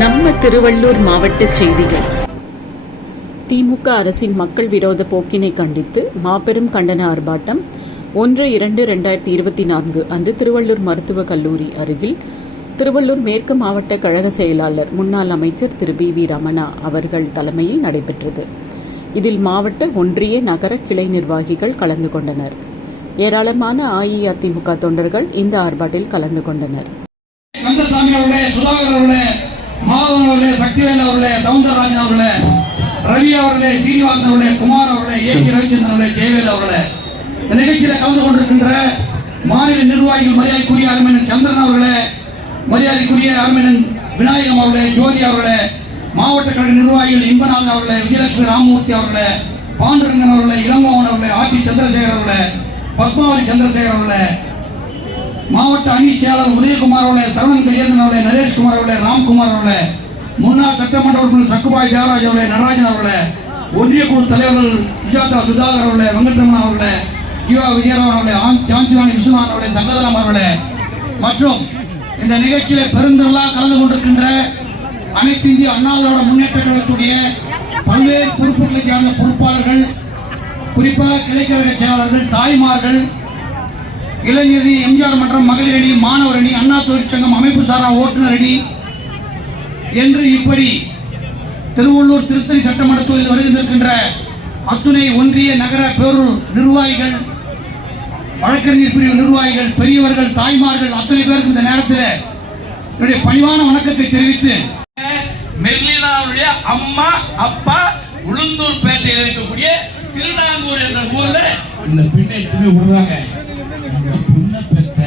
நம்ம திருவள்ளூர் மாவட்ட செய்திகள். திமுக அரசின் மக்கள் விரோத போக்கினை கண்டித்து மாபெரும் கண்டன ஆர்ப்பாட்டம் 1-2-2024 அன்று திருவள்ளூர் மருத்துவக் கல்லூரி அருகில் திருவள்ளூர் மேற்கு மாவட்ட கழக செயலாளர் முன்னாள் அமைச்சர் திரு பி ரமணா அவர்கள் தலைமையில் நடைபெற்றது. இதில் மாவட்ட, ஒன்றிய, நகர கிளை நிர்வாகிகள் கலந்து கொண்டனர். ஏராளமான அஇஅதிமுக தொண்டர்கள் இந்த ஆர்ப்பாட்டில் கலந்து கொண்டனர். கந்தசாமி அவர்களே, சுதாகர் அவர்களே, மாதவன் அவர்களே, சக்திவேல் அவர்களே, சவுந்தரராஜன் அவர்களே, ரவி அவர்களே, சீனிவாசன் அவர்களே, குமார் அவர்களே, ஏகி ரவிச்சந்திரன் அவர்களே, ஜெயவேல் அவர்களே, இந்த நிகழ்ச்சியில் கலந்து கொண்டிருக்கின்ற மாநில நிர்வாகிகள் மரியாதைக்குரிய அருமையன் சந்திரன் அவர்களே, மரியாதைக்குரிய அருமையன் விநாயகம் அவர்களே, ஜோதி அவர்களே, மாவட்ட கழக நிர்வாகிகள் இன்பநாதன் அவர்களே, விஜயலட்சுமி ராமமூர்த்தி அவர்களே, பாண்டுரங்கன் அவர்களே, இளங்கோவன் அவர்களே, ஆர்டி சந்திரசேகர் அவர்களே, பத்மாவதி சந்திரசேகர் அவர்களே, மாவட்ட அணி செயலாளர் உதயகுமார் அவர்களே, சரவணன் கஜேந்திரன் அவர்களே, நரேஷ்குமார் அவர்களே, ராம்குமார் அவர்களே, முன்னாள் சட்டமன்ற உறுப்பினர் சக்குபாய் தேவராஜ் அவர்களே, நடராஜன் அவர்களே, ஒன்றிய குழு தலைவர்கள் சுஜாதா சுதாகர் அவர்களே, வெங்கட்ரமணன் அவர்களே, யுவா விஜயராவன் அவர்களே, ஜான்சிராணி விஸ்வநாதன் அவர்களே, தங்கதராம் அவர்களே மற்றும் இந்த நிகழ்ச்சியில் பெருந்தெல்லாம் கலந்து கொண்டிருக்கின்ற அனைத்து இந்திய அண்ணா திராவிட முன்னேற்ற கழகத்துடைய பல்வேறு பொறுப்புகளை சார்ந்த பொறுப்பாளர்கள், குறிப்பாக கிளைக்கழக செயலாளர்கள், தாய்மார்கள், இளைஞரணி, எம்ஜிஆர் மன்றம், மகளிர் அணி, மாணவர் அணி, அண்ணா தொழிற்சங்கம், அமைப்பு சாரா ஓட்டுநர் அணி என்று இப்படி திருவள்ளூர் திருத்தணி சட்டமன்ற தொகுதியில் வருகின்ற அத்துணை ஒன்றிய, நகர, பேரூர் நிர்வாகிகள், வழக்கறிஞர் பிரிவு நிர்வாகிகள், பெரியவர்கள், தாய்மார்கள் அத்தனை பேருக்கு இந்த நேரத்தில் என்னுடைய பணிவான வணக்கத்தை தெரிவித்து, மெர்லினாவுடைய அம்மா அப்பா உளுந்தூர் பேட்டையில் இருக்கக்கூடிய திருநாங்கூர் என்ற ஊர்ல இந்த பெண்ணை விடுறாங்க. பொண்ணை பெற்ற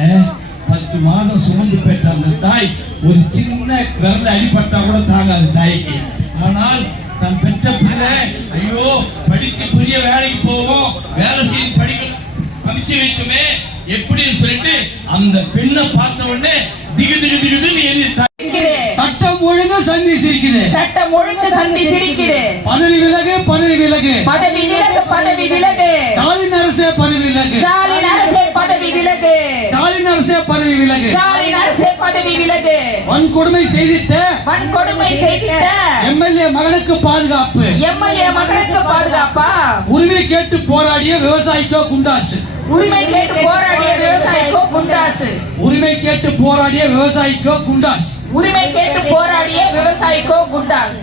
10 மாதம் சுமந்து பெற்ற அந்த தாய் ஒரு சின்ன விரல அடிபட்டா கூட தாங்காது தாய்க்கு. ஆனால் தன் பெற்ற பிள்ளை ஐயோ படிச்சு பெரிய வேலைக்கு போவோம், வேலை செய்து படிக்கணும், அமைச்சு வச்சுமே எப்படின்னு சொல்லிட்டு அந்த பெண்ணை பார்த்த உடனே திகு திகு திகுதுன்னு எரியுது. சட்டம் ஒழுங்கு சந்தி சிரிக்குது, சட்டம் ஒழுங்கு சந்தி சிரிக்குது. பதவி விலகு, பதவி விலகு, பதவி விலகு, பதவி விலகு. ஸ்டாலின் அரசே பதவி விலகு, ஸ்டாலின் அரசே பதவி விலகு, ஸ்டாலின் அரசே பதவி விலகு, ஸ்டாலின் அரசே பதவி விலகு. வன்கொடுமை செய்திட்ட எம்எல்ஏ மகனுக்கு பாதுகாப்பு, எம்எல்ஏ மகனுக்கு பாதுகாப்பா? உரிமை கேட்டு போராடிய விவசாயிக்கோ குண்டாசு, உரிமை கேட்டு போராடிய விவசாயிக்கோ குண்டாசு, உரிமை கேட்டு போராடிய விவசாயிக்கோ குண்டாஸ், உரிமை கேட்டு போராடிய விவசாயிக்கோ குண்டாஸ்.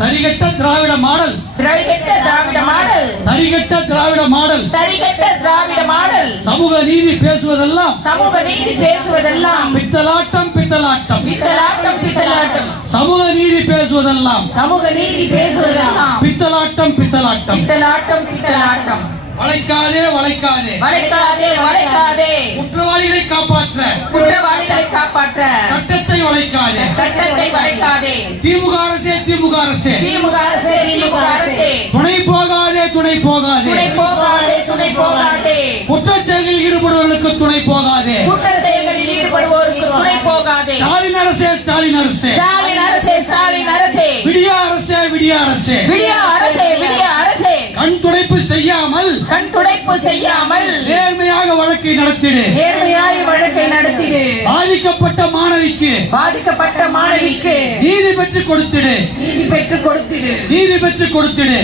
தரிகட்ட திராவிட மாடல், தரிகட்ட திராவிட மாடல், தரிகட்ட திராவிட மாடல், தரிகட்ட திராவிட மாடல். சமூக நீதி பேசுவதெல்லாம், சமூக நீதி பேசுவதெல்லாம் பித்தலாட்டம், பித்தலாட்டம், பித்தலாட்டம், பித்தலாட்டம். சமூக நீதி பேசுவதெல்லாம், சமூக நீதி பேசுவதெல்லாம் பித்தலாட்டம், பித்தலாட்டம், பித்தலாட்டம், பித்தலாட்டம். வளைக்காதே, வளைக்காதே, வளைக்காதே, வளைக்காதே. குற்றவாளிகளை காப்பாற்ற, குற்றவாளிகளை காப்பாற்ற சட்டத்தை வளைக்காதே, சட்டத்தை வளைக்காதே. திமுக அரசே, திமுக அரசே, திமுக அரசே, திமுக அரசே. துணை போகாதே, துணை போகாதே, துணை போகாதே, துணை போகாதே. குற்றச் செயல்களில் ஈடுபடுவர்களுக்கு துணை போகாதே, குற்ற செயல்களில் ஈடுபடுவோருக்கு துணை போகாதே. ஸ்டாலின் அரசே, ஸ்டாலின் அரசே, ஸ்டாலின் அரசே, ஸ்டாலின் அரசே. விடிய அரசே, விடிய அரசே, விடிய அரசே, விடிய அரசே. கண் துடைப்பு செய்யாமல், கண் துடைப்பு செய்யாமல் நேர்மையாக வழக்கை நடத்திடு, நேர்மையாக வழக்கை நடத்திடு. பாதிக்கப்பட்ட மாணவிக்கு, பாதிக்கப்பட்ட மாணவிக்கு நீதி பெற்றுக் கொடுத்திடு, நீதி பெற்றுக் கொடுத்திடு, நீதி பெற்றுக் கொடுத்திடு.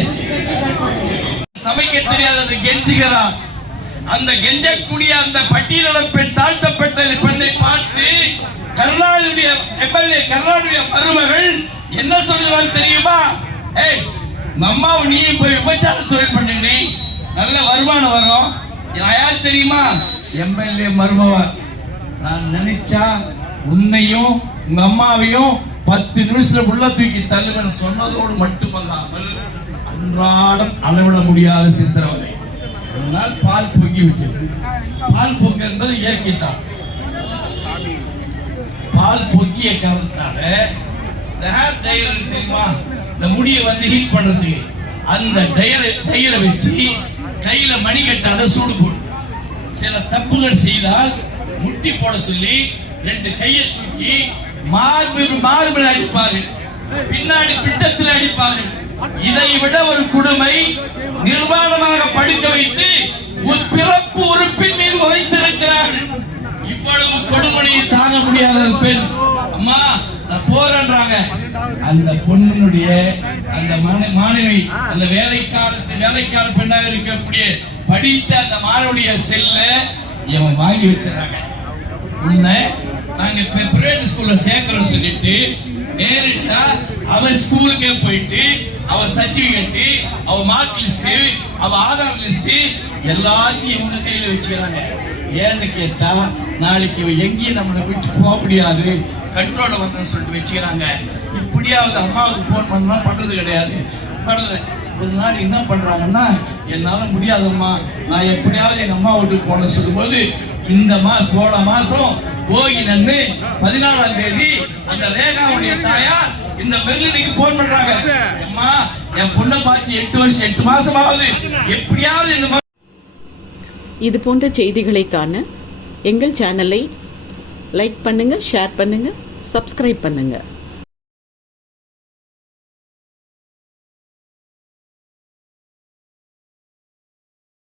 சமைக்க தெரியாத கெஞ்சுகிறார். அந்த கெஞ்சக்கூடிய அந்த பட்டியலிடம் பெண், தாழ்த்தப்பட்ட பெண்ணை பார்த்து கருணாநிதியுடைய எம்எல்ஏ, கருணாநிதியுடைய மருமகள் என்ன சொல்லுவாங்க தெரியுமா? ஏய் அம்மாவை நீ போய் விபச்சார தொழில் பண்ணுங்க, நல்ல வருமானம் வரும். யார் தெரியுமா? எம்எல்ஏ மருமவன். நான் நினைச்சா உன்னையும் உங்க அம்மாவையும் 10 நிமிஷத்துல உள்ள தூக்கி தள்ளுவேன் சொன்னதோடு மட்டுமல்லாமல் அன்றாடம் அளவிட முடியாத சித்திரவதை. அதனால் பால் பொங்கி விட்டது. பால் பொங்க என்பது இயற்கை தான். பால் பொங்கிய காரணத்தால தெரியுமா, இந்த முடியை வந்து ஹீட் பண்றதுக்கு அந்த டயரை வச்சு கையில மணிக்கட்டாத சூடு போடுது. சில தப்புகள் செய்தால் முட்டி போட சொல்லி 2 கையை தூக்கி மார்பில் அடிப்பார்கள், பின்னாடி பிட்டத்தில் அடிப்பார்கள். இதை விட ஒரு கொடுமை நிர்வாணமாக படுக்க வைத்து பிறப்பு உறுப்பின் மீது உதைத்திருக்கிறார்கள். இவ்வளவு கொடுமையை தாங்க முடியாத பெண் அம்மா நான் போறேன்றாங்க. அந்த பொண்ணுடைய அந்த மாணவி அந்த வேலைக்கார பெண்ணாக இருக்கக்கூடிய படித்த அந்த மாணவியுடைய செல்ல இவன் வாங்கி வச்சிடறாங்க. உன்னை நாங்க பிரைவேட் ஸ்கூல்ல சேர்க்கிறோம் சொல்லிட்டு நேரடியா அவன் ஸ்கூலுக்கே போயிட்டு அவ சர்டிபிகேட், அவ மார்க் லிஸ்ட், அவ ஆதார் லிஸ்ட் எல்லாத்தையும் இவங்க கையில வச்சுக்கிறாங்க. ஏன்னு கேட்டா நாளைக்கு இவ எங்கேயும் நம்மளை விட்டு போக முடியாது, கண்ட்ரோல வந்து சொல்லிட்டு வச்சுக்கிறாங்க. இப்படியாவது அம்மாவுக்கு போன் பண்ணா பண்றது கிடையாது. ஒரு நாள் என்ன பண்றாங்கன்னா, என்னால முடியாதம்மா, நான் எப்படியாவது எங்க அம்மா வீட்டுக்கு போன சொல்லும்போது இந்த போன மாசம் போகி நன்னு 14ஆம் தேதி அந்த ரேகாவுடைய தாயார் இந்த மெர்லினுக்கு போன் பண்றாங்க. அம்மா என் பொண்ணை பார்த்து 8 மாசம் ஆகுது, எப்படியாவது இந்த இது போன்ற செய்திகளை காண எங்கள் சேனலை லைக் பண்ணுங்க, ஷேர் பண்ணுங்க, சப்ஸ்கிரைப் பண்ணுங்க.